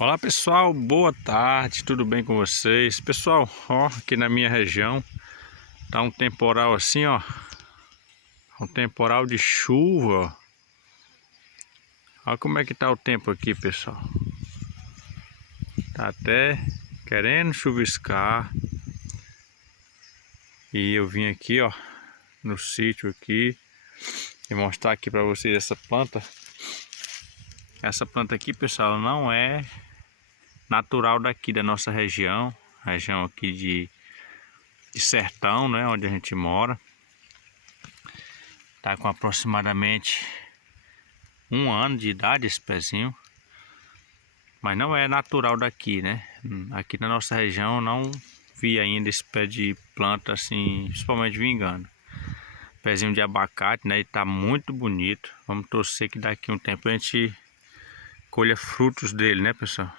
Olá pessoal, boa tarde, tudo bem com vocês? Pessoal, ó, aqui na minha região tá um temporal assim, ó, um temporal de chuva, ó. Olha como é que tá o tempo aqui, pessoal. Tá até querendo chuviscar. E eu vim aqui, ó, no sítio aqui e mostrar aqui para vocês essa planta. Essa planta aqui, pessoal, não é natural daqui da nossa região aqui de sertão, né, onde a gente mora. Tá com aproximadamente 1 ano de idade esse pezinho, mas não é natural daqui, né? Aqui na nossa região não vi ainda esse pé de planta assim, principalmente vingando. Pezinho de abacate, né? E tá muito bonito. Vamos torcer que daqui a um tempo a gente colha frutos dele, né, pessoal?